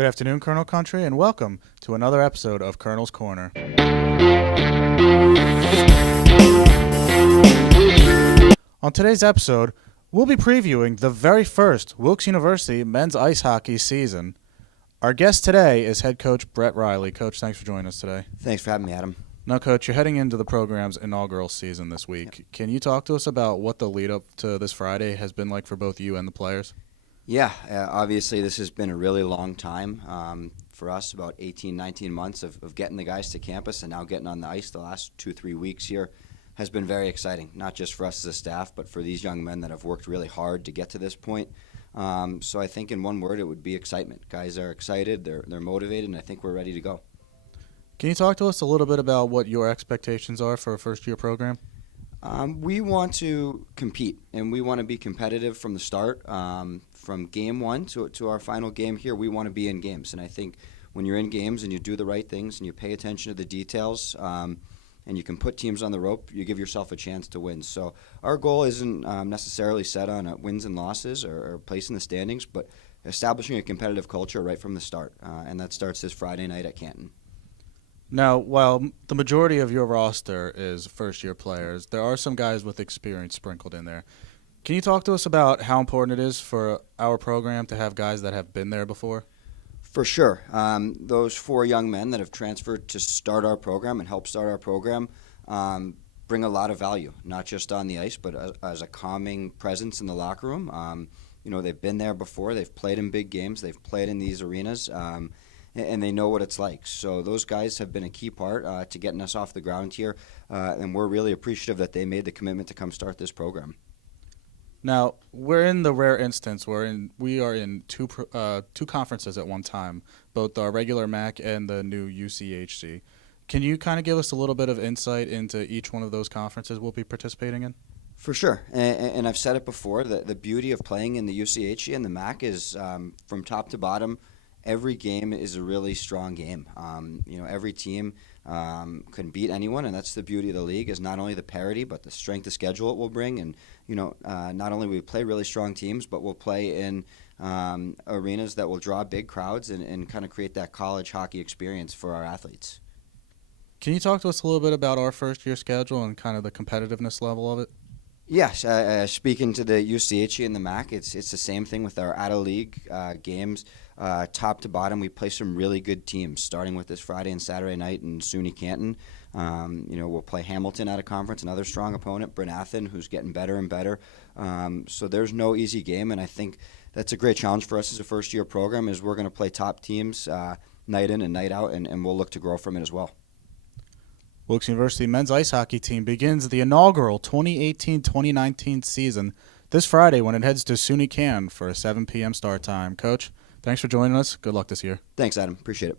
Good afternoon, Colonel Country, and welcome to another episode of Colonel's Corner. On today's episode, we'll be previewing the very first Wilkes University men's ice hockey season. Our guest today is head coach Brett Riley. Coach, thanks for joining us today. Thanks for having me, Adam. Now, Coach, you're heading into the program's inaugural season this week. Yep. Can you talk to us about what the lead-up to this Friday has been like for both you and the players? Yeah, obviously this has been a really long time for us, about 18, 19 months of getting the guys to campus and now getting on the ice the last 2-3 weeks here has been very exciting, not just for us as a staff, but for these young men that have worked really hard to get to this point. So I think in one word it would be excitement. Guys are excited, they're motivated, and I think we're ready to go. Can you talk to us a little bit about what your expectations are for a first-year program? We want to compete, and we want to be competitive from the start. From game one to our final game here, we want to be in games. And I think when you're in games and you do the right things and you pay attention to the details and you can put teams on the rope, you give yourself a chance to win. So our goal isn't necessarily set on wins and losses or place in the standings, but establishing a competitive culture right from the start. And that starts this Friday night at Canton. Now, while the majority of your roster is first-year players, there are some guys with experience sprinkled in there. Can you talk to us about how important it is for our program to have guys that have been there before? For sure. Those 4 young men that have transferred to start our program and help start our program bring a lot of value, not just on the ice, but as a calming presence in the locker room. They've been there before. They've played in big games. They've played in these arenas. And they know what it's like. So those guys have been a key part to getting us off the ground here, and we're really appreciative that they made the commitment to come start this program. Now, we're in the rare instance we are in two conferences at one time, both our regular MAC and the new UCHC. Can you kind of give us a little bit of insight into each one of those conferences we'll be participating in? For sure, and I've said it before, the beauty of playing in the UCHC and the MAC is from top to bottom, every game is a really strong game. Every team can beat anyone, and that's the beauty of the league, is not only the parity, but the strength of schedule it will bring. And, not only will we play really strong teams, but we'll play in arenas that will draw big crowds and kind of create that college hockey experience for our athletes. Can you talk to us a little bit about our first-year schedule and kind of the competitiveness level of it? Yes, speaking to the UCHE and the MAC, it's the same thing with our out-of-league games. Top to bottom, we play some really good teams, starting with this Friday and Saturday night in SUNY Canton. We'll play Hamilton at a conference, another strong opponent, Bryn Athyn, who's getting better and better. So there's no easy game, and I think that's a great challenge for us as a first-year program, is we're going to play top teams night in and night out, and we'll look to grow from it as well. Wilkes University men's ice hockey team begins the inaugural 2018-2019 season this Friday when it heads to SUNY Canton for a 7 p.m. start time. Coach, thanks for joining us. Good luck this year. Thanks, Adam. Appreciate it.